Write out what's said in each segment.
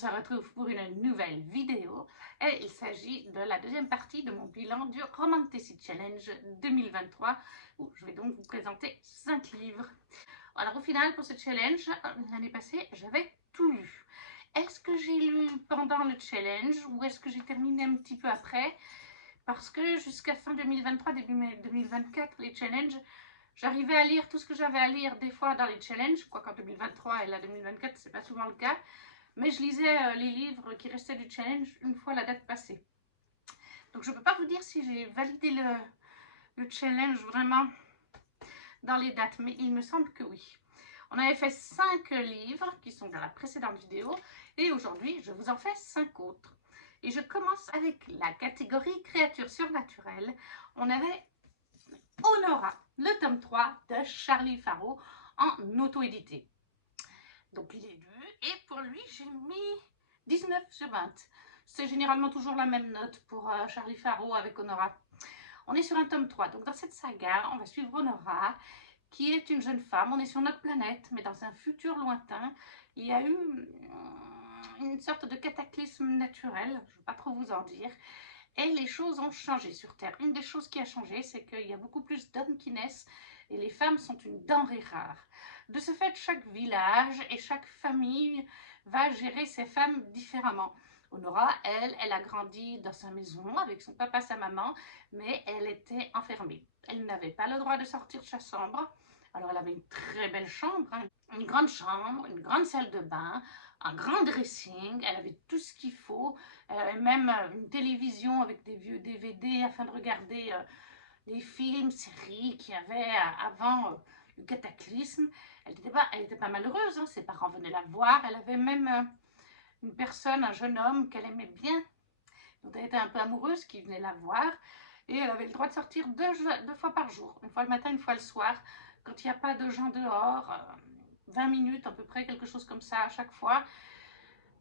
se retrouve pour une nouvelle vidéo et il s'agit de la deuxième partie de mon bilan du Romantasy Challenge 2023 où je vais donc vous présenter 5 livres. Alors au final pour ce challenge, l'année passée, j'avais tout lu. Est-ce que j'ai lu pendant le challenge ou est-ce que j'ai terminé un petit peu après? Parce que jusqu'à fin 2023, début 2024, les challenges, j'arrivais à lire tout ce que j'avais à lire des fois dans les challenges, quoiqu'en 2023 et là 2024, c'est pas souvent le cas. Mais je lisais les livres qui restaient du challenge une fois la date passée. Donc je ne peux pas vous dire si j'ai validé le challenge vraiment dans les dates, mais il me semble que oui. On avait fait 5 livres qui sont dans la précédente vidéo et aujourd'hui je vous en fais 5 autres. Et je commence avec la catégorie créatures surnaturelles. On avait Honora, le tome 3 de Charlie Faro en auto-édité. Donc il est lu et pour lui j'ai mis 19 sur 20. C'est généralement toujours la même note pour Charlie Faro avec Honora. On est sur un tome 3, donc dans cette saga on va suivre Honora qui est une jeune femme. On est sur notre planète mais dans un futur lointain. Il y a eu une sorte de cataclysme naturel, je ne vais pas trop vous en dire. Et les choses ont changé sur Terre. Une des choses qui a changé, c'est qu'il y a beaucoup plus d'hommes qui naissent et les femmes sont une denrée rare. De ce fait, chaque village et chaque famille va gérer ses femmes différemment. Honora, elle a grandi dans sa maison avec son papa, sa maman, mais elle était enfermée. Elle n'avait pas le droit de sortir de sa chambre. Alors elle avait une très belle chambre, hein. Une grande chambre, une grande salle de bain, un grand dressing, elle avait tout ce qu'il faut. Elle avait même une télévision avec des vieux DVD afin de regarder les films, séries qu'il y avait avant le cataclysme. Elle n'était pas malheureuse, hein. Ses parents venaient la voir. Elle avait même une personne, un jeune homme qu'elle aimait bien, dont elle était un peu amoureuse, qui venait la voir. Et elle avait le droit de sortir deux fois par jour, une fois le matin, une fois le soir, quand il n'y a pas de gens dehors, 20 minutes à peu près, quelque chose comme ça à chaque fois.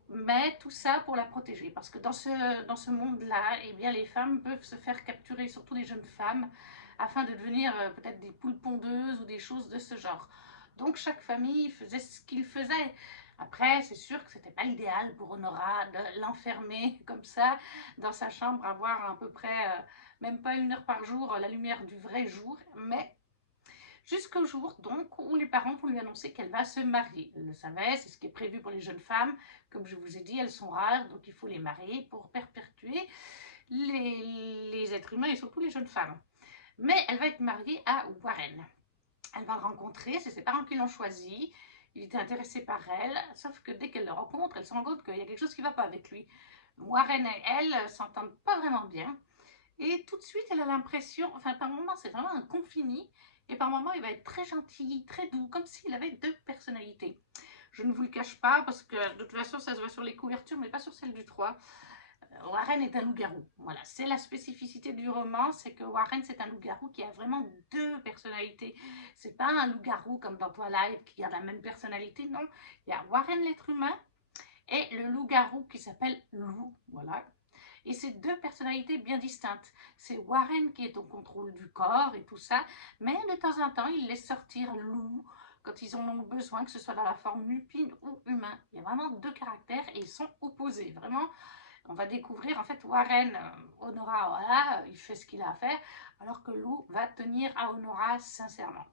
Mais tout ça pour la protéger, parce que dans ce monde-là, eh bien, les femmes peuvent se faire capturer, surtout les jeunes femmes, afin de devenir peut-être des poules pondeuses ou des choses de ce genre. Donc chaque famille faisait ce qu'il faisait. Après, c'est sûr que c'était pas l'idéal pour Honora de l'enfermer comme ça dans sa chambre, avoir à peu près, même pas 1 heure par jour, la lumière du vrai jour, mais jusqu'au jour donc où les parents vont lui annoncer qu'elle va se marier. Elle le savait, c'est ce qui est prévu pour les jeunes femmes. Comme je vous ai dit, elles sont rares, donc il faut les marier pour perpétuer les êtres humains et surtout les jeunes femmes. Mais elle va être mariée à Warren. Elle va le rencontrer, c'est ses parents qui l'ont choisi. Il était intéressé par elle, sauf que dès qu'elle le rencontre, elle se rend compte qu'il y a quelque chose qui ne va pas avec lui. Warren et elle s'entendent pas vraiment bien. Et tout de suite, elle a l'impression, enfin par moments c'est vraiment un confini, et par moments il va être très gentil, très doux, comme s'il avait 2 personnalités. Je ne vous le cache pas, parce que de toute façon ça se voit sur les couvertures, mais pas sur celle du 3. Warren est un loup-garou, voilà, c'est la spécificité du roman, c'est que Warren c'est un loup-garou qui a vraiment 2 personnalités. C'est pas un loup-garou comme dans Twilight qui a la même personnalité, non. Il y a Warren l'être humain, et le loup-garou qui s'appelle Lou, voilà. Et c'est 2 personnalités bien distinctes. C'est Warren qui est au contrôle du corps et tout ça, mais de temps en temps, il laisse sortir Lou quand ils en ont besoin, que ce soit dans la forme lupine ou humain. Il y a vraiment 2 caractères et ils sont opposés. Vraiment, on va découvrir, en fait, Warren, Honora, voilà, il fait ce qu'il a à faire, alors que Lou va tenir à Honora sincèrement.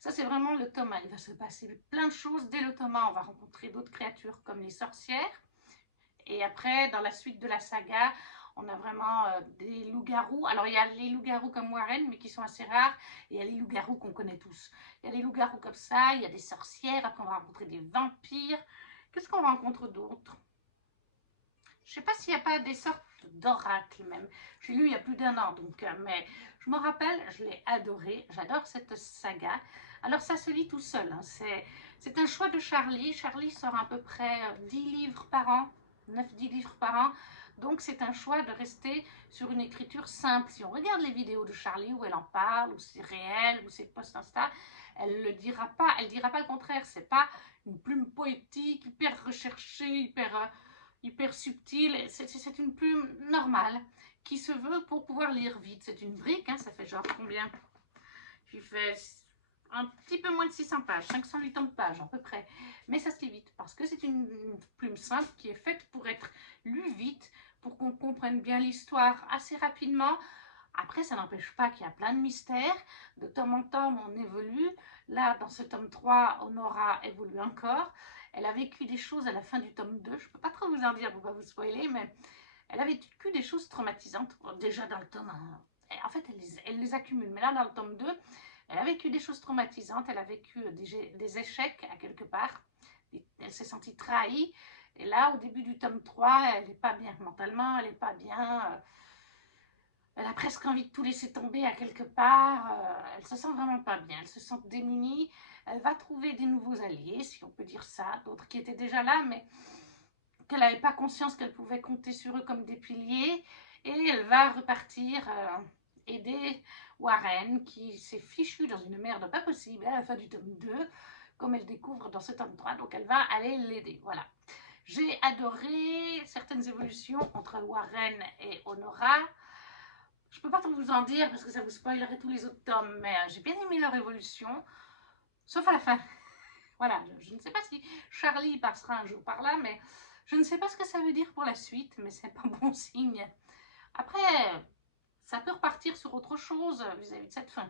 Ça, c'est vraiment le tome 1. Il va se passer plein de choses. Dès le tome 1, on va rencontrer d'autres créatures comme les sorcières. Et après, dans la suite de la saga, on a vraiment des loups-garous. Alors, il y a les loups-garous comme Warren, mais qui sont assez rares. Et il y a les loups-garous qu'on connaît tous. Il y a les loups-garous comme ça, il y a des sorcières. Après, on va rencontrer des vampires. Qu'est-ce qu'on rencontre d'autre? Je ne sais pas s'il n'y a pas des sortes d'oracles même. J'ai lu il y a plus d'1 an, donc, mais je me rappelle, je l'ai adoré. J'adore cette saga. Alors, ça se lit tout seul, hein. C'est un choix de Charlie. Charlie sort à peu près 10 livres par an. 9-10 livres par an, donc c'est un choix de rester sur une écriture simple. Si on regarde les vidéos de Charlie où elle en parle, où c'est réel, où c'est post Insta, elle ne dira pas le contraire. C'est pas une plume poétique, hyper recherchée, hyper subtile, c'est une plume normale qui se veut pour pouvoir lire vite. C'est une brique, hein, ça fait genre combien? Il fait un petit peu moins de 600 pages, 580 pages à peu près. Mais ça se lit vite parce que c'est une plume simple qui est faite pour être lue vite, pour qu'on comprenne bien l'histoire assez rapidement. Après, ça n'empêche pas qu'il y a plein de mystères. De tome en tome, on évolue. Là, dans ce tome 3, Honora évolue encore. Elle a vécu des choses à la fin du tome 2. Je ne peux pas trop vous en dire pour ne pas vous spoiler, mais elle a vécu des choses traumatisantes. Déjà dans le tome 1. En fait, elle les accumule. Mais là, dans le tome 2, elle a vécu des choses traumatisantes. Elle a vécu des échecs à quelque part. Elle s'est sentie trahie. Et là, au début du tome 3, elle n'est pas bien mentalement. Elle n'est pas bien. Elle a presque envie de tout laisser tomber à quelque part. Elle se sent vraiment pas bien. Elle se sent démunie. Elle va trouver des nouveaux alliés, si on peut dire ça. D'autres qui étaient déjà là, mais qu'elle n'avait pas conscience qu'elle pouvait compter sur eux comme des piliers. Et elle va repartir aider Warren, qui s'est fichue dans une merde pas possible à la fin du tome 2, comme elle découvre dans ce tome 3. Donc elle va aller l'aider. Voilà. J'ai adoré certaines évolutions entre Warren et Honora. Je peux pas trop vous en dire parce que ça vous spoilerait tous les autres tomes, mais j'ai bien aimé leur évolution, sauf à la fin. Voilà, je ne sais pas si Charlie passera un jour par là, mais je ne sais pas ce que ça veut dire pour la suite, mais c'est pas bon signe. Après, ça peut repartir sur autre chose vis-à-vis de cette fin.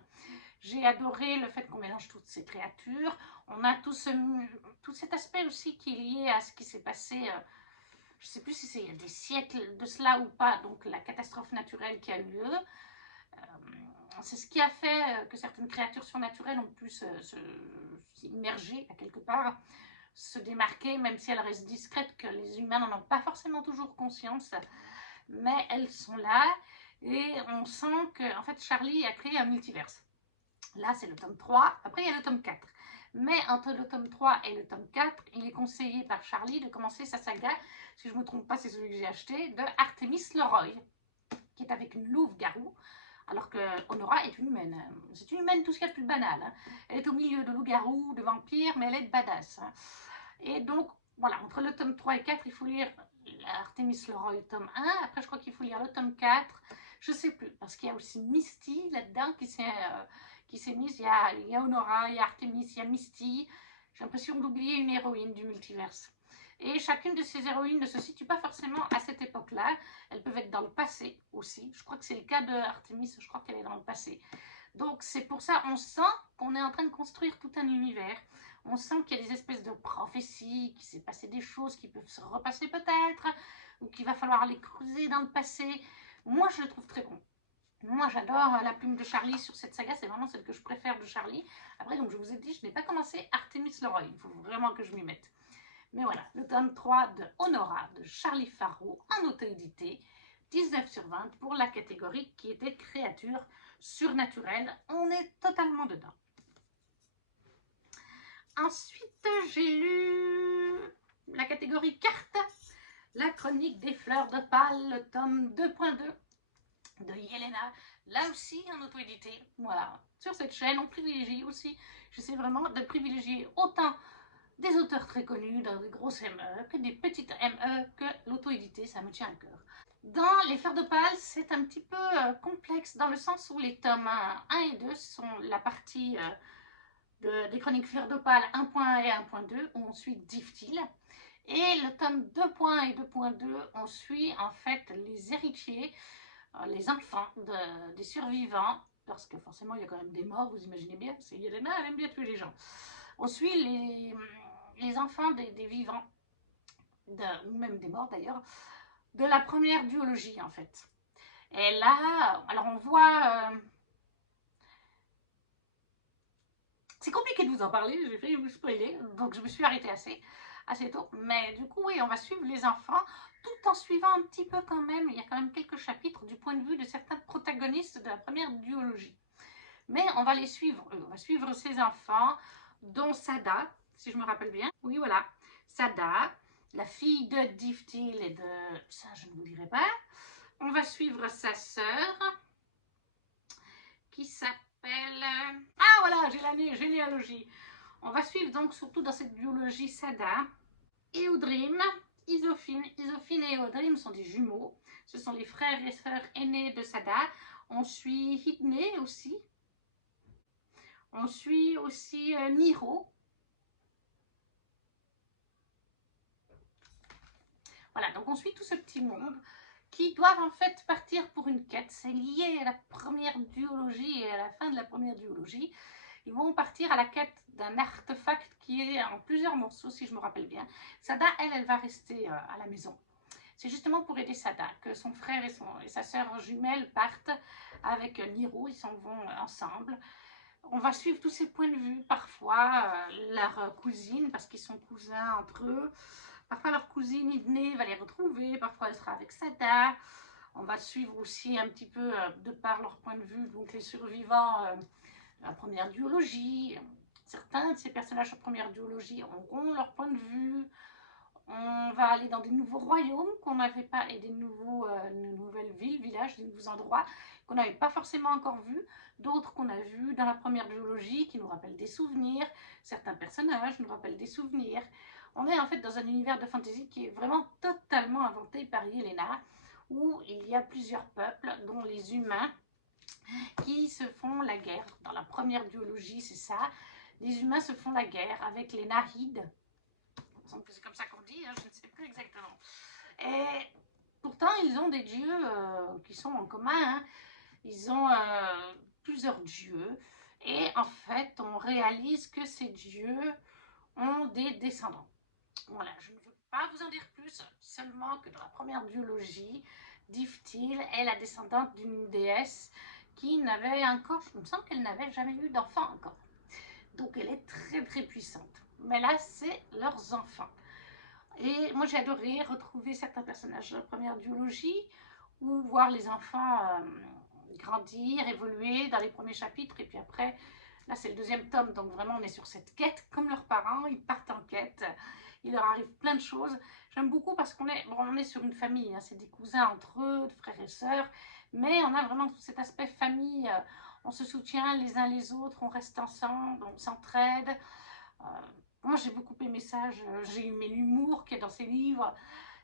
J'ai adoré le fait qu'on mélange toutes ces créatures. On a tout cet aspect aussi qui est lié à ce qui s'est passé. Je ne sais plus si c'est il y a des siècles de cela ou pas, donc la catastrophe naturelle qui a eu lieu. C'est ce qui a fait que certaines créatures surnaturelles ont pu s'immerger à quelque part, se démarquer, même si elles restent discrètes, que les humains n'en ont pas forcément toujours conscience, mais elles sont là, et on sent que en fait, Charlie a créé un multiverse. Là, c'est le tome 3, après il y a le tome 4. Mais entre le tome 3 et le tome 4, il est conseillé par Charlie de commencer sa saga, si je ne me trompe pas, c'est celui que j'ai acheté, de Artemis Leroy, qui est avec une louve-garou, alors que Honora est une humaine. C'est une humaine tout ce qu'il y a de plus banal. Hein. Elle est au milieu de loup-garou, de vampires, mais elle est badass. Hein. Et donc, voilà, entre le tome 3 et 4, il faut lire Artemis Leroy, tome 1. Après, je crois qu'il faut lire le tome 4. Je ne sais plus, parce qu'il y a aussi Misty là-dedans qui s'est mise. Il y a Honora, il y a Artemis, il y a Misty. J'ai l'impression d'oublier une héroïne du multiverse. Et chacune de ces héroïnes ne se situe pas forcément à cette époque-là. Elles peuvent être dans le passé aussi. Je crois que c'est le cas de Artemis, je crois qu'elle est dans le passé. Donc c'est pour ça, on sent qu'on est en train de construire tout un univers. On sent qu'il y a des espèces de prophéties, qu'il s'est passé des choses qui peuvent se repasser peut-être, ou qu'il va falloir les creuser dans le passé. Moi, je le trouve très bon. Moi, j'adore la plume de Charlie sur cette saga. C'est vraiment celle que je préfère de Charlie. Après, donc je vous ai dit, je n'ai pas commencé Artemis Leroy. Il faut vraiment que je m'y mette. Mais voilà, le tome 3 de Honora de Charlie Farrow en auto-édité, 19/20 pour la catégorie qui était créature surnaturelle. On est totalement dedans. Ensuite, j'ai lu la catégorie cartes, la chronique des fleurs d'opale, le tome 2.2 de Yelena, là aussi en auto-édité. Voilà, sur cette chaîne, on privilégie aussi, j'essaie vraiment de privilégier autant des auteurs très connus dans des grosses ME que des petites ME que l'auto-édité, ça me tient à cœur. Dans les fleurs d'opale, c'est un petit peu complexe dans le sens où les tomes 1 et 2 sont la partie des chroniques fleurs d'opale 1.1 et 1.2 où on suit Diftil. Et le tome 2.1 et 2.2, on suit en fait les héritiers, les enfants des survivants, parce que forcément il y a quand même des morts, vous imaginez bien, c'est Yelena, elle aime bien tuer les gens. On suit les enfants des vivants, ou même des morts d'ailleurs, de la première duologie en fait. Et là, alors on voit... c'est compliqué de vous en parler, j'ai failli vous spoiler, donc je me suis arrêtée assez tôt. Mais du coup, oui, on va suivre les enfants, tout en suivant un petit peu quand même, il y a quand même quelques chapitres du point de vue de certains protagonistes de la première duologie. Mais on va les suivre, on va suivre ces enfants, dont Sada, si je me rappelle bien. Oui, voilà, Sada, la fille de Diftil et de... ça, je ne vous dirai pas. On va suivre sa sœur, qui s'appelle... ah, voilà, j'ai la généalogie. On va suivre donc, surtout dans cette biologie, Sada, Eodrim, Isophine. Isophine et Eodrim sont des jumeaux. Ce sont les frères et sœurs aînés de Sada. On suit Hidne aussi. On suit aussi Niro. Voilà, donc on suit tout ce petit monde qui doivent en fait partir pour une quête. C'est lié à la première duologie et à la fin de la première duologie. Ils vont partir à la quête d'un artefact qui est en plusieurs morceaux, si je me rappelle bien. Sada, elle va rester à la maison. C'est justement pour aider Sada que son frère et sa sœur jumelle partent avec Niro. Ils s'en vont ensemble. On va suivre tous ces points de vue. Parfois, leur cousine, parce qu'ils sont cousins entre eux. Parfois, leur cousine Idney va les retrouver. Parfois, elle sera avec Sada. On va suivre aussi un petit peu, de par leur point de vue, donc les survivants la première duologie. Certains de ces personnages en première duologie auront leur point de vue. On va aller dans des nouveaux royaumes qu'on n'avait pas, et des nouvelles villes, villages, des nouveaux endroits qu'on n'avait pas forcément encore vus. D'autres qu'on a vus dans la première duologie qui nous rappellent des souvenirs. Certains personnages nous rappellent des souvenirs. On est en fait dans un univers de fantasy qui est vraiment totalement inventé par Yelena, où il y a plusieurs peuples, dont les humains, qui se font la guerre. Dans la première duologie, c'est ça. Les humains se font la guerre avec les Nahides. C'est comme ça qu'on dit, hein, je ne sais plus exactement. Et pourtant, ils ont des dieux qui sont en commun. Hein. Ils ont plusieurs dieux. Et en fait, on réalise que ces dieux ont des descendants. Voilà, je ne veux pas vous en dire plus, seulement que dans la première duologie, Diftil est la descendante d'une déesse qui n'avait encore, il me semble qu'elle n'avait jamais eu d'enfant encore. Donc elle est très très puissante. Mais là, c'est leurs enfants. Et moi, j'ai adoré retrouver certains personnages de la première duologie ou voir les enfants grandir, évoluer dans les premiers chapitres. Et puis après, là, c'est le deuxième tome, donc vraiment, on est sur cette quête. Comme leurs parents, ils partent en quête. Il leur arrive plein de choses. J'aime beaucoup parce qu'on est, bon, on est sur une famille. Hein, c'est des cousins entre eux, de frères et sœurs. Mais on a vraiment tout cet aspect famille. On se soutient les uns les autres, on reste ensemble, on s'entraide. Moi, j'ai beaucoup aimé ça. J'ai aimé l'humour qui est dans ces livres.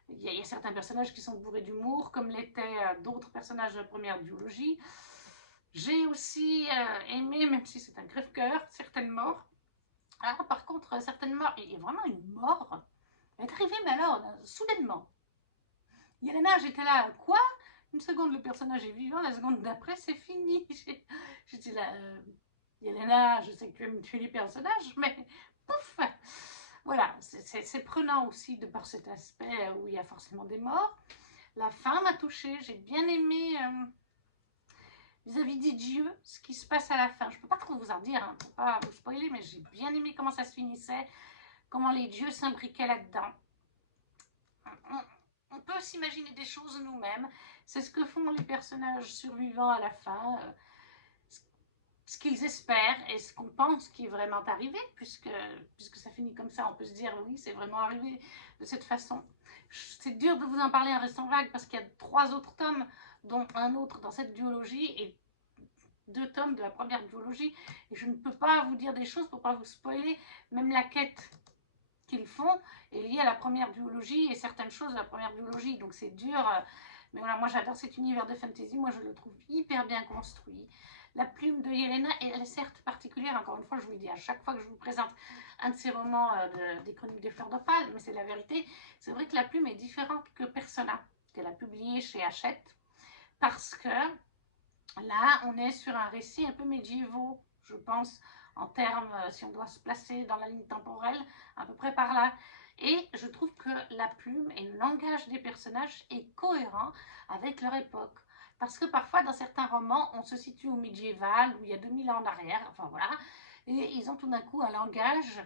Il y a certains personnages qui sont bourrés d'humour, comme l'étaient d'autres personnages de la première duologie. J'ai aussi aimé, même si c'est un crève-cœur, certaines morts. Alors, par contre, certaines morts, il y a vraiment une mort. Elle est arrivée, mais alors, soudainement. Yelena, j'étais là, quoi? Une seconde, le personnage est vivant, la seconde d'après, c'est fini. J'étais là, Yelena, je sais que tu aimes tuer les personnages, mais pouf! Voilà, c'est prenant aussi de par cet aspect où il y a forcément des morts. La fin m'a touchée, j'ai bien aimé vis-à-vis des dieux ce qui se passe à la fin. Je ne peux pas trop vous en dire, hein, pour pas vous spoiler, mais j'ai bien aimé comment ça se finissait, comment les dieux s'imbriquaient là-dedans. On peut s'imaginer des choses nous-mêmes. C'est ce que font les personnages survivants à la fin. Ce qu'ils espèrent et ce qu'on pense qui est vraiment arrivé, puisque ça finit comme ça, on peut se dire oui, c'est vraiment arrivé de cette façon. C'est dur de vous en parler en restant vague parce qu'il y a 3 autres tomes, dont un autre dans cette duologie et 2 tomes de la première duologie, et je ne peux pas vous dire des choses pour ne pas vous spoiler. Même la quête qu'ils font est liée à la première duologie et certaines choses de la première duologie, donc c'est dur. Mais voilà, moi j'adore cet univers de fantasy, moi je le trouve hyper bien construit. La plume de Yelena, elle est certes particulière, encore une fois, je vous le dis à chaque fois que je vous présente un de ces romans des Chroniques des Fleurs d'Opale, mais c'est la vérité. C'est vrai que la plume est différente que Persona, qu'elle a publié chez Hachette, parce que là, on est sur un récit un peu médiévaux, je pense, en termes, si on doit se placer dans la ligne temporelle, à peu près par là. Et je trouve que la plume et le langage des personnages est cohérent avec leur époque. Parce que parfois, dans certains romans, on se situe au médiéval, où il y a 2000 ans en arrière, enfin voilà, et ils ont tout d'un coup un langage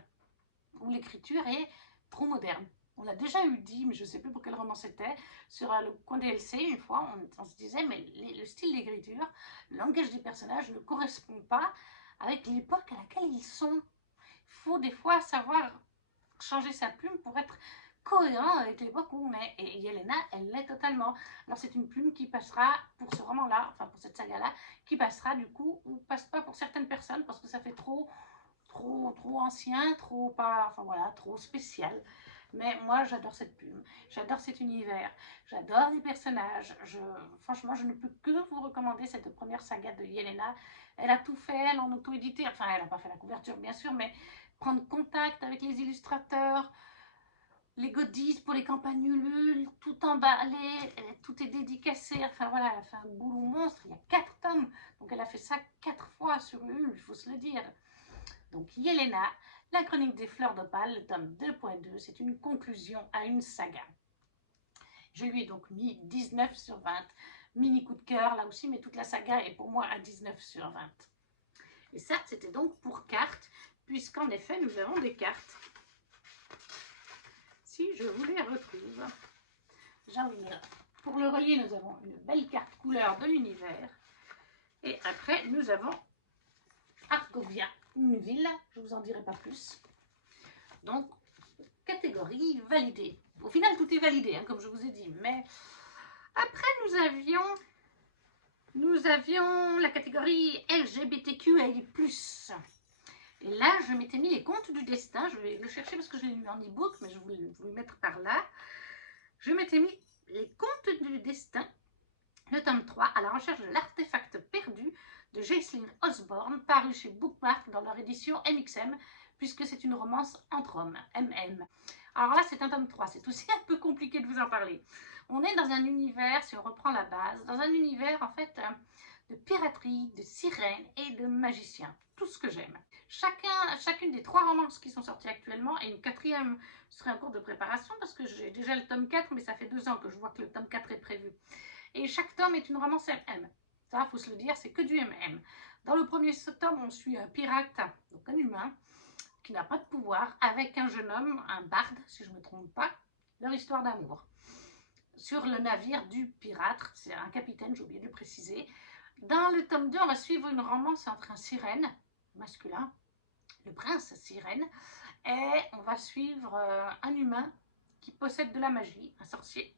où l'écriture est trop moderne. On l'a déjà eu dit, mais je ne sais plus pour quel roman c'était, sur le coin des LC, une fois, on se disait, mais le style d'écriture, le langage des personnages ne correspond pas avec l'époque à laquelle ils sont. Il faut des fois savoir changer sa plume pour être cohérent avec l'époque où on est. Et Yelena, elle l'est totalement. Alors c'est une plume qui passera pour ce roman-là, enfin pour cette saga-là, qui passera du coup, ou passe pas pour certaines personnes, parce que ça fait trop ancien, trop pas, enfin voilà, trop spécial. Mais moi, j'adore cette plume, j'adore cet univers, j'adore les personnages. Franchement, je ne peux que vous recommander cette première saga de Yelena. Elle a tout fait, elle en auto-édité. Enfin, elle n'a pas fait la couverture, bien sûr, mais prendre contact avec les illustrateurs, les goodies pour les campagnes Ulule, tout emballé, tout est dédicacé. Enfin voilà, elle a fait un boulot monstre. Il y a 4 tomes, donc elle a fait ça 4 fois sur Ulule, il faut se le dire. Donc Yelena, la chronique des fleurs d'opale, le tome 2.2, c'est une conclusion à une saga. Je lui ai donc mis 19 sur 20. Mini coup de cœur là aussi, mais toute la saga est pour moi à 19 sur 20. Et ça, c'était donc pour cartes, puisqu'en effet, nous avons des cartes. Si je vous les retrouve. Pour le relier, nous avons une belle carte couleur de l'univers. Et après, nous avons Argovia, une ville, je ne vous en dirai pas plus. Donc, catégorie validée. Au final, tout est validé, hein, comme je vous ai dit. Mais après, nous avions la catégorie LGBTQIA+. Et là, je m'étais mis les contes du destin. Je vais le chercher parce que je l'ai lu en e-book, mais je vais vous le mettre par là. Je m'étais mis les contes du destin, le tome 3, à la recherche de l'artefact perdu de Jocelyn Osborne, paru chez Bookmark dans leur édition MXM, puisque c'est une romance entre hommes, MM. Alors là, c'est un tome 3, c'est aussi un peu compliqué de vous en parler. On est dans un univers, si on reprend la base, dans un univers en fait de piraterie, de sirènes et de magiciens. Tout ce que j'aime. Chacune des 3 romances qui sont sorties actuellement, et une 4e serait en cours de préparation, parce que j'ai déjà le tome 4, mais ça fait 2 ans que je vois que le tome 4 est prévu. Et chaque tome est une romance MM. Ça, il faut se le dire, c'est que du MM. Dans le premier tome, on suit un pirate, donc un humain, qui n'a pas de pouvoir, avec un jeune homme, un barde, si je ne me trompe pas, leur histoire d'amour. Sur le navire du pirate, c'est un capitaine, j'ai oublié de le préciser. Dans le tome 2, on va suivre une romance entre un sirène, masculin, le prince sirène, et on va suivre un humain qui possède de la magie, un sorcier,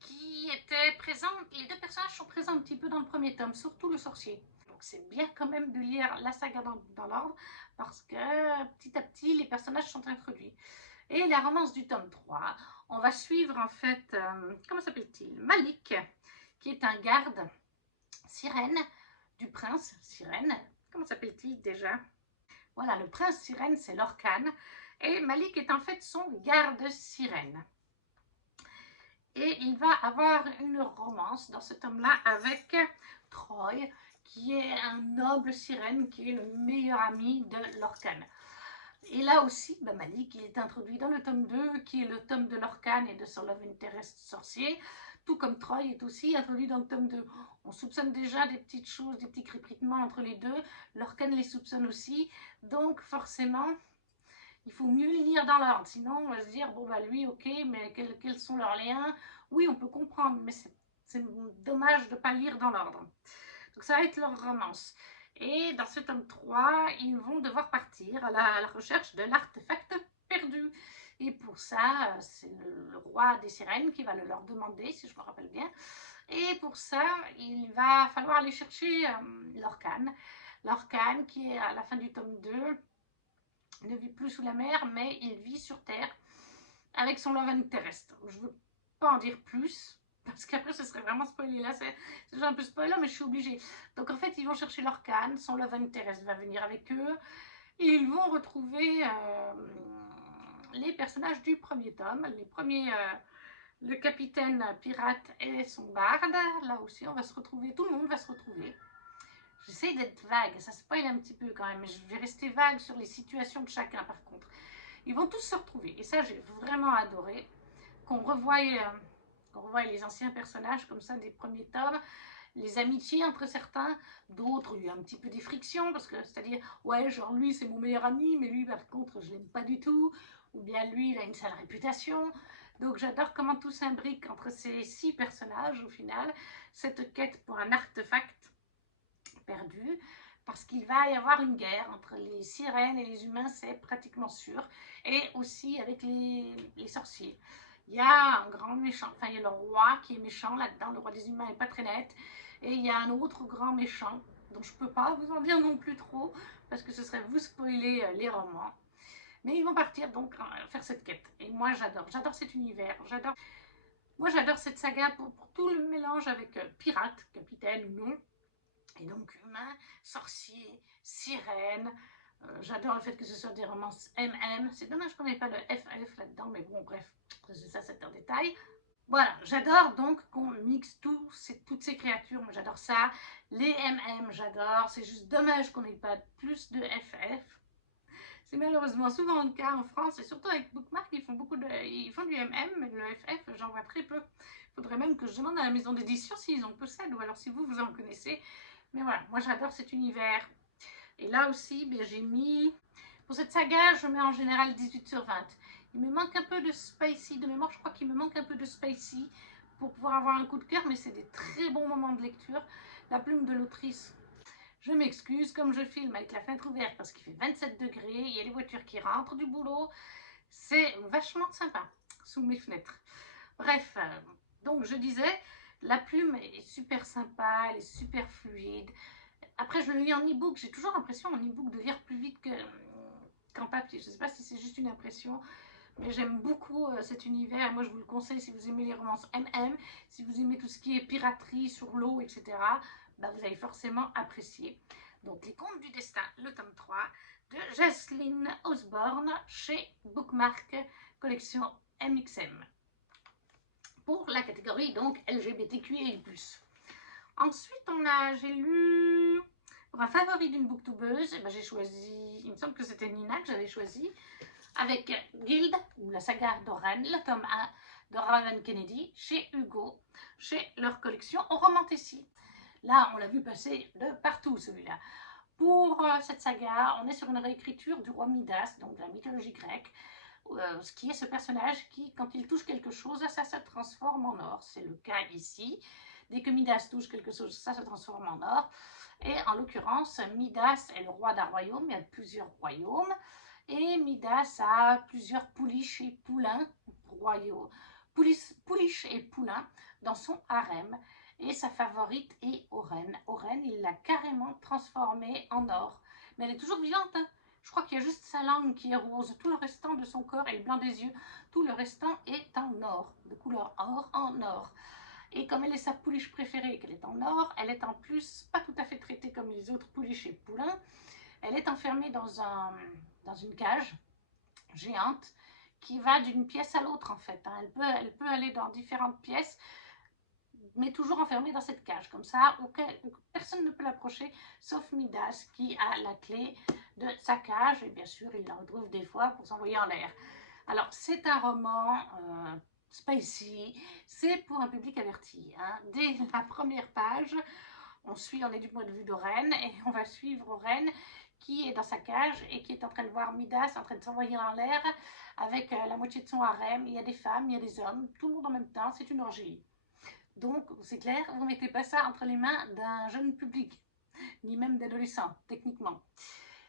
qui était présent, les 2 personnages sont présents un petit peu dans le premier tome, surtout le sorcier. Donc c'est bien quand même de lire la saga dans l'ordre, parce que petit à petit, les personnages sont introduits. Et la romance du tome 3, on va suivre en fait, comment s'appelle-t-il, Malik, qui est un garde sirène du prince sirène. Comment s'appelle-t-il déjà? Voilà, le prince sirène, c'est Lorcan. Et Malik est en fait son garde sirène. Et il va avoir une romance dans ce tome-là avec Troy, qui est un noble sirène, qui est le meilleur ami de Lorcan. Et là aussi, Malik, il est introduit dans le tome 2, qui est le tome de Lorcan et de son love interest sorcier, tout comme Troy est aussi introduit dans le tome 2. On soupçonne déjà des petites choses, des petits crépitements entre les deux. Lorcan les soupçonne aussi, donc forcément, il faut mieux les lire dans l'ordre. Sinon, on va se dire, bon, bah lui, ok, mais quels sont leurs liens? Oui, on peut comprendre, mais c'est dommage de ne pas lire dans l'ordre. Donc ça va être leur romance. Et dans ce tome 3, ils vont devoir partir à la recherche de l'artefact perdu. Et pour ça, c'est le roi des sirènes qui va le leur demander, si je me rappelle bien. Et pour ça, il va falloir aller chercher Lorcan. Lorcan, qui est à la fin du tome 2, ne vit plus sous la mer, mais il vit sur Terre avec son love interest. Je ne veux pas en dire plus, parce qu'après ce serait vraiment spoilé. Là, c'est déjà un peu spoiler, mais je suis obligée. Donc en fait, ils vont chercher Lorcan, son love interest va venir avec eux, et ils vont retrouver les personnages du premier tome, les premiers... le capitaine pirate et son barde. Là aussi, on va se retrouver, tout le monde va se retrouver. J'essaie d'être vague, ça spoil un petit peu quand même, mais je vais rester vague sur les situations de chacun par contre. Ils vont tous se retrouver, et ça j'ai vraiment adoré, qu'on revoie les anciens personnages comme ça des premiers tomes, les amitiés entre certains, d'autres, il y a un petit peu des frictions, parce que c'est-à-dire, ouais, genre lui c'est mon meilleur ami, mais lui par contre je l'aime pas du tout, ou bien lui il a une sale réputation. Donc j'adore comment tout s'imbrique entre ces 6 personnages au final, cette quête pour un artefact perdu, parce qu'il va y avoir une guerre entre les sirènes et les humains, c'est pratiquement sûr, et aussi avec les sorciers. Il y a un grand méchant, enfin il y a le roi qui est méchant là-dedans, le roi des humains n'est pas très net, et il y a un autre grand méchant, dont je ne peux pas vous en dire non plus trop, parce que ce serait vous spoiler les romans. Mais ils vont partir donc faire cette quête. Et moi, j'adore cet univers, j'adore cette saga pour tout le mélange avec pirate, capitaine ou non, et donc humain, sorcier, sirène. J'adore le fait que ce soit des romances MM. C'est dommage qu'on n'ait pas le FF là-dedans, mais bon, bref, ça c'est un détail. Voilà, j'adore donc qu'on mixe toutes ces créatures, moi j'adore ça. Les MM, j'adore. C'est juste dommage qu'on n'ait pas plus de FF. C'est malheureusement souvent le cas en France, et surtout avec Bookmark, ils font du MM, mais le FF, j'en vois très peu. Il faudrait même que je demande à la maison d'édition s'ils en possèdent, ou alors si vous en connaissez. Mais voilà, moi j'adore cet univers. Et là aussi, j'ai mis... Pour cette saga, je mets en général 18 sur 20. Il me manque un peu de Spacey, de mémoire, je crois qu'il me manque un peu de Spacey pour pouvoir avoir un coup de cœur, mais c'est des très bons moments de lecture. La plume de l'autrice, je m'excuse, comme je filme avec la fenêtre ouverte parce qu'il fait 27 degrés, il y a les voitures qui rentrent du boulot, c'est vachement sympa sous mes fenêtres. Bref, donc je disais, la plume est super sympa, elle est super fluide. Après, je le lis en e-book, j'ai toujours l'impression en e-book de lire plus vite qu'en papier. Je ne sais pas si c'est juste une impression, mais j'aime beaucoup cet univers. Moi, je vous le conseille si vous aimez les romances MM, si vous aimez tout ce qui est piraterie sur l'eau, etc. Bah, vous allez forcément apprécier. Donc, Les Contes du Destin, le tome 3 de Jaselyne Osborne chez Bookmark, collection MXM. Pour la catégorie donc LGBTQI+. Ensuite, j'ai lu, pour un favori d'une booktubeuse, j'ai choisi, il me semble que c'était Nina que j'avais choisi, avec Guild, ou la saga d'Oren, le tome 1 de Raven Kennedy, chez Hugo, chez leur collection Romantécie. Là, on l'a vu passer de partout, celui-là. Pour cette saga, on est sur une réécriture du roi Midas, donc de la mythologie grecque, ce qui est ce personnage qui, quand il touche quelque chose, ça se transforme en or. C'est le cas ici. Dès que Midas touche quelque chose, ça se transforme en or. Et en l'occurrence, Midas est le roi d'un royaume, il y a plusieurs royaumes. Et Midas a plusieurs pouliches et poulains royaux, pouliches et poulains dans son harem. Et sa favorite est Oren. Oren, il l'a carrément transformée en or. Mais elle est toujours vivante, hein. Je crois qu'il y a juste sa langue qui est rose. Tout le restant de son corps est le blanc des yeux. Tout le restant est en or, de couleur or en or. Et comme elle est sa pouliche préférée, qu'elle est en or, elle est en plus pas tout à fait traitée comme les autres pouliches et poulains. Elle est enfermée dans une cage géante qui va d'une pièce à l'autre en fait. Elle peut aller dans différentes pièces, mais toujours enfermée dans cette cage. Comme ça, personne ne peut l'approcher, sauf Midas qui a la clé de sa cage. Et bien sûr, il la retrouve des fois pour s'envoyer en l'air. Alors, c'est un roman spacey, c'est pour un public averti. Hein. Dès la première page, on est du point de vue d'Oren, et on va suivre Oren qui est dans sa cage et qui est en train de voir Midas en train de s'envoyer en l'air avec la moitié de son harem. Il y a des femmes, il y a des hommes, tout le monde en même temps, c'est une orgie. Donc, c'est clair, vous ne mettez pas ça entre les mains d'un jeune public, ni même d'adolescents, techniquement.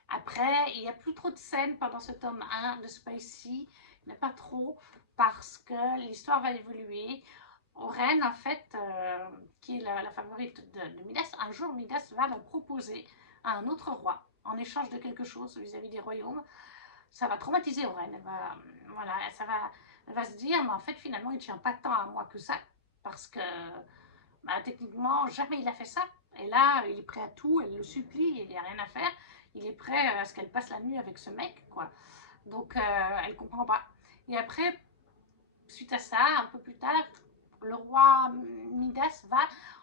Après, il n'y a plus trop de scènes pendant ce tome 1 de Spacey, il n'y en a pas trop, parce que l'histoire va évoluer. Oren, en fait, qui est la favorite de Midas, un jour Midas va la proposer à un autre roi, en échange de quelque chose vis-à-vis des royaumes. Ça va traumatiser Oren, elle va se dire, mais en fait, finalement, il ne tient pas tant à moi que ça, parce que, techniquement, jamais il a fait ça. Et là, il est prêt à tout, elle le supplie, il n'y a rien à faire. Il est prêt à ce qu'elle passe la nuit avec ce mec, quoi. Donc, elle ne comprend pas. Et après, suite à ça, un peu plus tard, le roi Midas va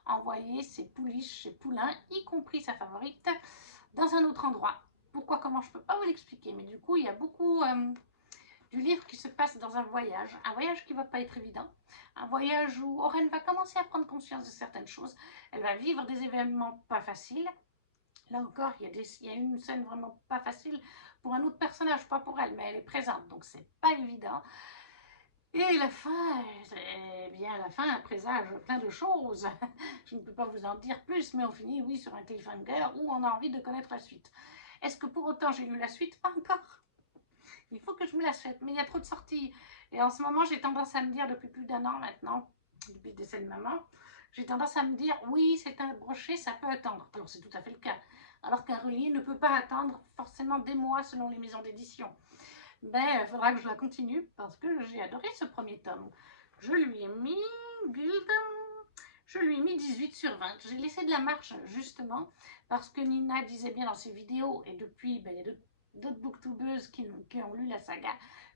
envoyer ses pouliches, ses poulains, y compris sa favorite, dans un autre endroit. Pourquoi, comment, je ne peux pas vous l'expliquer, mais du coup, il y a beaucoup du livre qui se passe dans un voyage qui ne va pas être évident, un voyage où Oren va commencer à prendre conscience de certaines choses, elle va vivre des événements pas faciles. Là encore, il y a une scène vraiment pas facile pour un autre personnage, pas pour elle, mais elle est présente, donc c'est pas évident. Et la fin, la fin présage plein de choses. Je ne peux pas vous en dire plus, mais on finit, oui, sur un cliffhanger où on a envie de connaître la suite. Est-ce que pour autant j'ai lu la suite? Pas encore. Il faut que je me l'achète, mais il y a trop de sorties. Et en ce moment, j'ai tendance à me dire, depuis plus d'1 an maintenant, depuis le décès de maman, j'ai tendance à me dire, oui, c'est un brochet, ça peut attendre. Alors c'est tout à fait le cas. Alors qu'un relié ne peut pas attendre forcément des mois selon les maisons d'édition. ben, il faudra que je la continue parce que j'ai adoré ce premier tome. Je lui ai mis, Guild, je lui ai mis 18 sur 20. J'ai laissé de la marge justement parce que Nina disait bien dans ses vidéos, et depuis, ben, il y a d'autres booktubeuses qui ont lu la saga,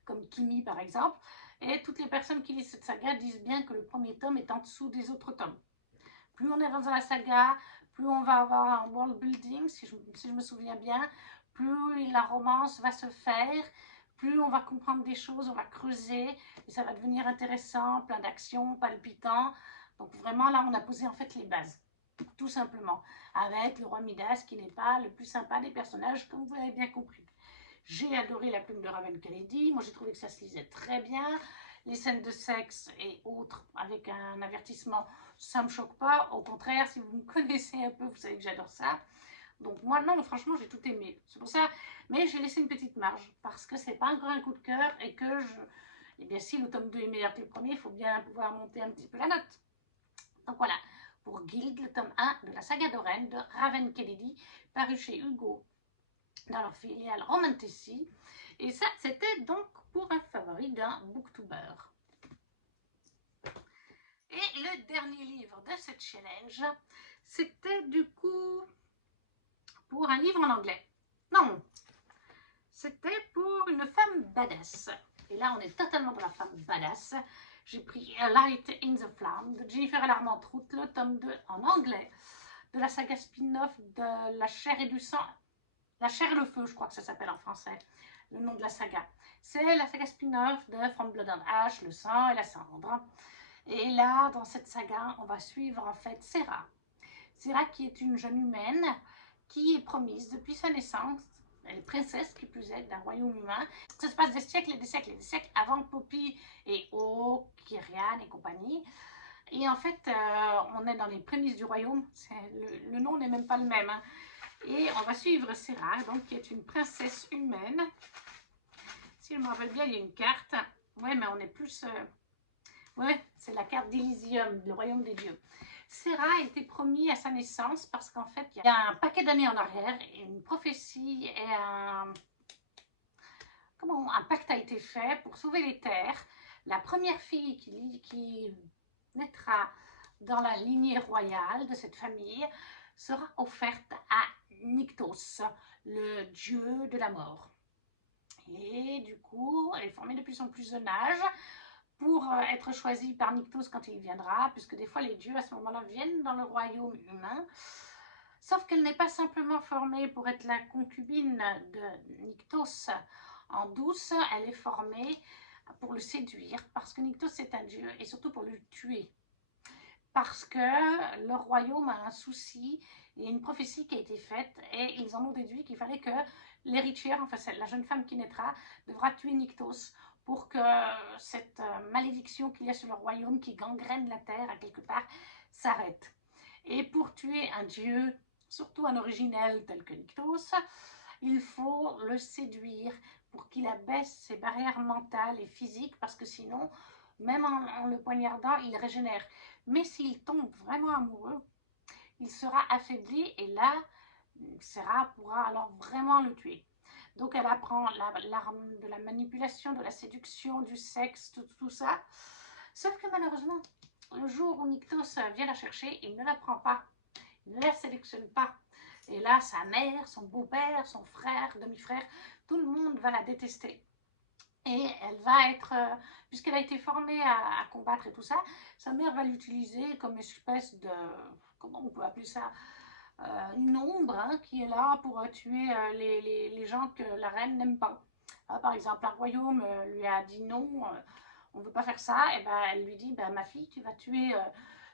comme Kimi par exemple, et toutes les personnes qui lisent cette saga disent bien que le premier tome est en dessous des autres tomes. Plus on avance dans la saga, plus on va avoir un world building, si je me souviens bien, plus la romance va se faire, plus on va comprendre des choses, on va creuser, et ça va devenir intéressant, plein d'actions, palpitant. Donc vraiment là, on a posé en fait les bases, tout simplement, avec le roi Midas qui n'est pas le plus sympa des personnages, comme vous l'avez bien compris. J'ai adoré la plume de Raven Kennedy, moi j'ai trouvé que ça se lisait très bien. Les scènes de sexe et autres, avec un avertissement, ça ne me choque pas. Au contraire, si vous me connaissez un peu, vous savez que j'adore ça. Donc moi, non, franchement, j'ai tout aimé. C'est pour ça, mais j'ai laissé une petite marge, parce que c'est pas encore un coup de cœur, et que je... Eh bien, si le tome 2 est meilleur que le premier, il faut bien pouvoir monter un petit peu la note. Donc voilà, pour Guild, le tome 1 de la saga d'Oren de Raven Kennedy, paru chez Hugo dans leur filiale Romantasy. Et ça, c'était donc pour un favori d'un booktuber. Et le dernier livre de ce challenge, c'était du coup pour un livre en anglais. Non, c'était pour une femme badass. Et là, on est totalement dans la femme badass. J'ai pris A Light in the Flame de Jennifer Larmentrout, le tome 2 en anglais, de la saga spin-off de La chair et du sang. La chair et le feu, je crois que ça s'appelle en français, le nom de la saga. C'est la saga spin-off de From Blood and Ash, le sang et la cendre. Et là, dans cette saga, on va suivre en fait Serah. Serah qui est une jeune humaine qui est promise depuis sa naissance. Elle est princesse qui plus est d'un royaume humain. Ça se passe des siècles et des siècles et des siècles avant Poppy et O, Kyrian et compagnie. Et en fait, on est dans les prémices du royaume. Le nom n'est même pas le même. Hein. Et on va suivre Serah, donc, qui est une princesse humaine. Si je me rappelle bien, il y a une carte. Ouais, mais on est plus... ouais, c'est la carte d'Elysium, le royaume des dieux. Serah a été promis à sa naissance parce qu'en fait, il y a un paquet d'années en arrière, une prophétie et un pacte a été fait pour sauver les terres. La première fille qui naîtra dans la lignée royale de cette famille sera offerte à Nyctos, le dieu de la mort. Et du coup, elle est formée depuis son plus jeune âge pour être choisie par Nyctos quand il viendra, puisque des fois les dieux à ce moment-là viennent dans le royaume humain. Sauf qu'elle n'est pas simplement formée pour être la concubine de Nyctos en douce, elle est formée pour le séduire, parce que Nyctos est un dieu, et surtout pour le tuer. Parce que le royaume a un souci, il y a une prophétie qui a été faite, et ils en ont déduit qu'il fallait que l'héritière, enfin la jeune femme qui naîtra, devra tuer Nyctos pour que cette malédiction qu'il y a sur le royaume qui gangrène la terre à quelque part s'arrête. Et pour tuer un dieu, surtout un originel tel que Nyctos, il faut le séduire pour qu'il abaisse ses barrières mentales et physiques, parce que sinon, même en le poignardant, il régénère. Mais s'il tombe vraiment amoureux, il sera affaibli, et là, Serah pourra alors vraiment le tuer. Donc elle apprend l'arme de la manipulation, de la séduction, du sexe, tout ça. Sauf que malheureusement, le jour où Nyctos vient la chercher, il ne la prend pas. Il ne la sélectionne pas. Et là, sa mère, son beau-père, son frère, demi-frère, tout le monde va la détester. Et elle va être, puisqu'elle a été formée à combattre et tout ça, sa mère va l'utiliser comme une espèce de, comment on peut appeler ça, une ombre hein, qui est là pour tuer les gens que la reine n'aime pas. Par exemple, un royaume lui a dit non, on ne veut pas faire ça, et ben, elle lui dit, ben, ma fille, tu vas tuer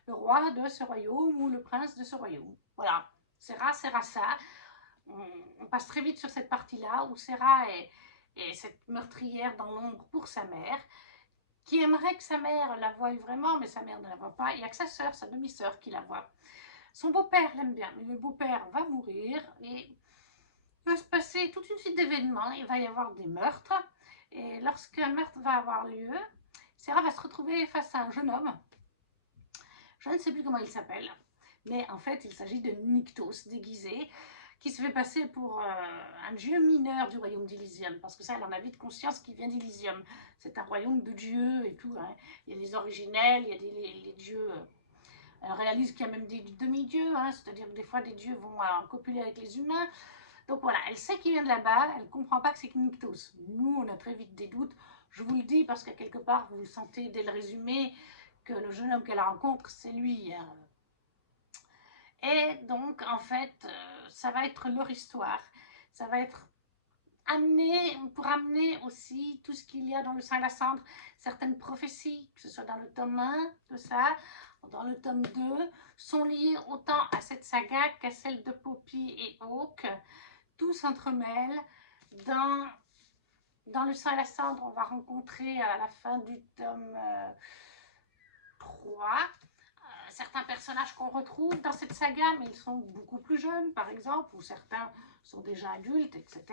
le roi de ce royaume ou le prince de ce royaume. Voilà, Serah sert à ça. On passe très vite sur cette partie-là où Serah est cette meurtrière dans l'ombre pour sa mère, qui aimerait que sa mère la voie vraiment, mais sa mère ne la voit pas. Il n'y a que sa sœur, sa demi-sœur qui la voit. Son beau-père l'aime bien, mais le beau-père va mourir et il va se passer toute une suite d'événements. Il va y avoir des meurtres, et lorsqu'un meurtre va avoir lieu, Serah va se retrouver face à un jeune homme. Je ne sais plus comment il s'appelle, mais en fait, il s'agit de Nyctos déguisé, qui se fait passer pour un dieu mineur du royaume d'Elysium, parce que ça, elle en a vite conscience qu'il vient d'Elysium. C'est un royaume de dieux et tout. Hein. Il y a les originels, il y a les dieux. Elle réalise qu'il y a même des demi-dieux, hein, c'est-à-dire que des fois des dieux vont copuler avec les humains. Donc voilà, elle sait qu'il vient de là-bas, elle ne comprend pas que c'est Nyctos. Nous, on a très vite des doutes. Je vous le dis parce qu'à quelque part, vous le sentez dès le résumé, que le jeune homme qu'elle rencontre, c'est lui. Hein. Et donc, en fait, ça va être leur histoire. Ça va être amené, pour amener aussi tout ce qu'il y a dans le Saint la Cendre, certaines prophéties, que ce soit dans le tome 1 de ça, dans le tome 2, sont liées autant à cette saga qu'à celle de Poppy et Hawke. Tout s'entremêle. Dans le Saint la Cendre, on va rencontrer à la fin du tome 3 certains personnages qu'on retrouve dans cette saga, mais ils sont beaucoup plus jeunes, par exemple, ou certains sont déjà adultes, etc.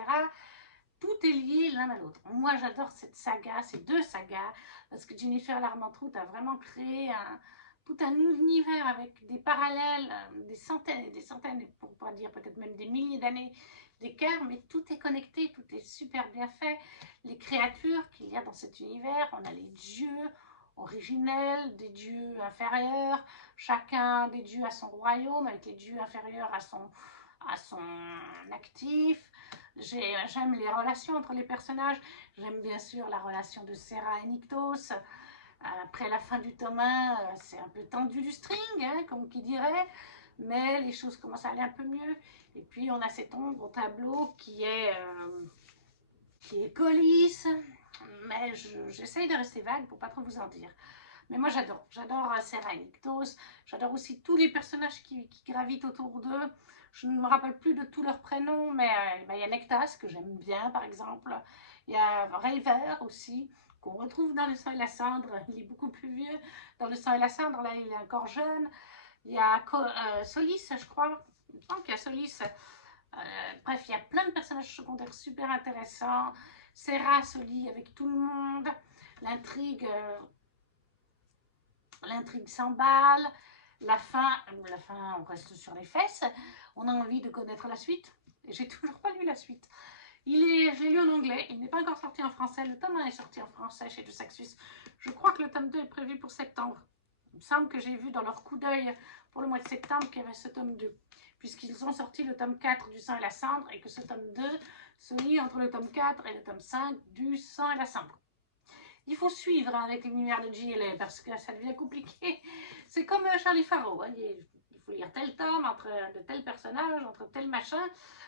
Tout est lié l'un à l'autre. Moi, j'adore cette saga, ces deux sagas, parce que Jennifer Larmentrout a vraiment créé tout un univers avec des parallèles, des centaines et des centaines, pour pas dire peut-être même des milliers d'années d'écart, mais tout est connecté, tout est super bien fait. Les créatures qu'il y a dans cet univers, on a les dieux originels, des dieux inférieurs, chacun des dieux à son royaume, avec les dieux inférieurs à son actif. J'aime les relations entre les personnages, j'aime bien sûr la relation de Serah et Nyctos. Après la fin du tome 1, c'est un peu tendu du string, hein, comme qui dirait, mais les choses commencent à aller un peu mieux. Et puis on a cette ombre au tableau qui est Collis, mais j'essaye de rester vague pour pas trop vous en dire. Mais moi j'adore Serah et Nyctos, j'adore aussi tous les personnages qui gravitent autour d'eux. Je ne me rappelle plus de tous leurs prénoms, mais il y a Nectas, que j'aime bien par exemple. Il y a Raver aussi, qu'on retrouve dans Le Sang et la Cendre. Il est beaucoup plus vieux. Dans Le Sang et la Cendre, là il est encore jeune. Il y a Solis, je crois. Il me semble qu'il y a Solis. Bref, il y a plein de personnages secondaires super intéressants. Serah se lie avec tout le monde. L'intrigue s'emballe, la fin, on reste sur les fesses, on a envie de connaître la suite, et j'ai toujours pas lu la suite. Je l'ai lu en anglais, il n'est pas encore sorti en français, le tome 1 est sorti en français chez De Saxus, je crois que le tome 2 est prévu pour septembre. Il me semble que j'ai vu dans leur coup d'œil pour le mois de septembre qu'il y avait ce tome 2, puisqu'ils ont sorti le tome 4 du Sang et la Cendre, et que ce tome 2 se lit entre le tome 4 et le tome 5 du Sang et la Cendre. Il faut suivre avec l'univers de JLA parce que ça devient compliqué. C'est comme Charlie Faro. Hein. Il faut lire tel tome entre de tel personnage, entre tel machin,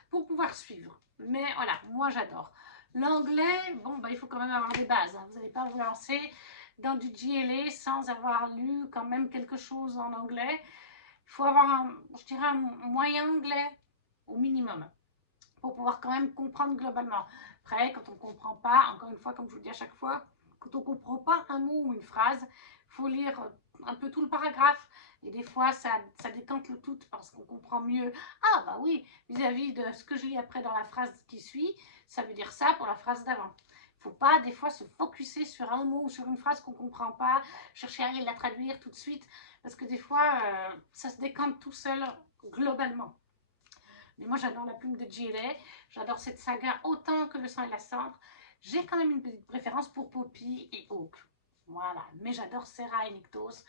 pour pouvoir suivre. Mais voilà, moi j'adore. L'anglais, bon, il faut quand même avoir des bases. Hein. Vous n'allez pas vous lancer dans du JLA sans avoir lu quand même quelque chose en anglais. Il faut avoir, je dirais, un moyen anglais au minimum pour pouvoir quand même comprendre globalement. Après, quand on ne comprend pas, encore une fois, comme je vous dis à chaque fois, quand on ne comprend pas un mot ou une phrase, il faut lire un peu tout le paragraphe. Et des fois, ça décante le tout parce qu'on comprend mieux. Ah bah oui, vis-à-vis de ce que je lis après dans la phrase qui suit, ça veut dire ça pour la phrase d'avant. Il ne faut pas des fois se focusser sur un mot ou sur une phrase qu'on ne comprend pas, chercher à aller la traduire tout de suite, parce que des fois, ça se décante tout seul globalement. Mais moi, j'adore la plume de J.L.A. J'adore cette saga autant que Le Sang et la Cendre. J'ai quand même une petite préférence pour Poppy et Hawke. Voilà. Mais j'adore Serah et Nyctos.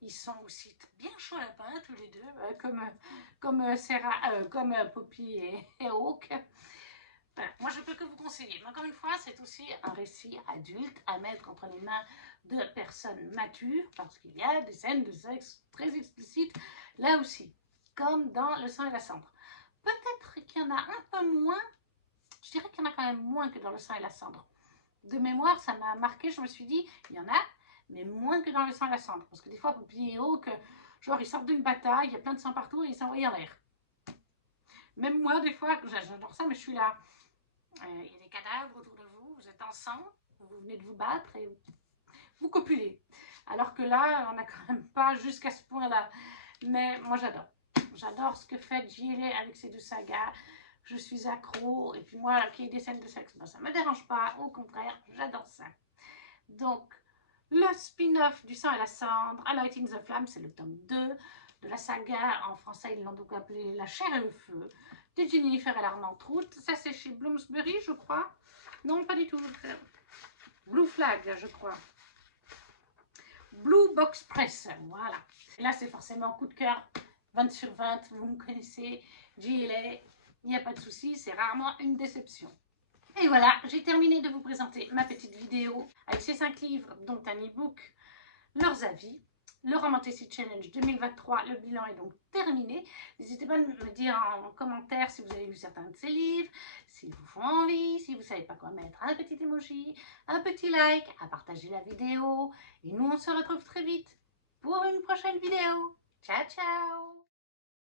Ils sont aussi bien chauds à la pain, tous les deux, comme Poppy et Hawke. Voilà. Moi, je ne peux que vous conseiller. Mais encore une fois, c'est aussi un récit adulte à mettre entre les mains de personnes matures, parce qu'il y a des scènes de sexe très explicites, là aussi, comme dans Le Sang et la Cendre. Peut-être qu'il y en a un peu moins, je dirais qu'il y en a quand même moins que dans Le Sang et la Cendre. De mémoire, ça m'a marqué, je me suis dit, il y en a, mais moins que dans Le Sang et la Cendre. Parce que des fois, Poppy et Hawke, genre, ils sortent d'une bataille, il y a plein de sang partout et ils s'envoient en l'air. Même moi, des fois, j'adore ça, mais je suis là. Il y a des cadavres autour de vous, vous êtes en sang, vous venez de vous battre et vous copulez. Alors que là, on n'a quand même pas jusqu'à ce point-là. Mais moi, j'adore. J'adore ce que fait J.L.A. avec ces deux sagas. Je suis accro. Et puis moi, qu'il y ait des scènes de sexe, ça ne me dérange pas. Au contraire, j'adore ça. Donc, le spin-off du Sang et la Cendre, A Lighting the Flame, c'est le tome 2 de la saga. En français, ils l'ont donc appelé La chair et le feu. de Jennifer et l'Armand Route. Ça, c'est chez Bloomsbury, je crois. Non, pas du tout. Blue Flag, je crois. Blue Box Press, voilà. Et là, c'est forcément coup de cœur, 20 sur 20, vous me connaissez, JLA, il n'y a pas de souci, c'est rarement une déception. Et voilà, j'ai terminé de vous présenter ma petite vidéo avec ces 5 livres, dont un e-book, leurs avis. Le Romantasy Challenge 2023, le bilan est donc terminé. N'hésitez pas à me dire en commentaire si vous avez lu certains de ces livres, s'ils vous font envie, si vous ne savez pas quoi mettre, un petit emoji, un petit like, à partager la vidéo. Et nous, on se retrouve très vite pour une prochaine vidéo. Ciao, ciao!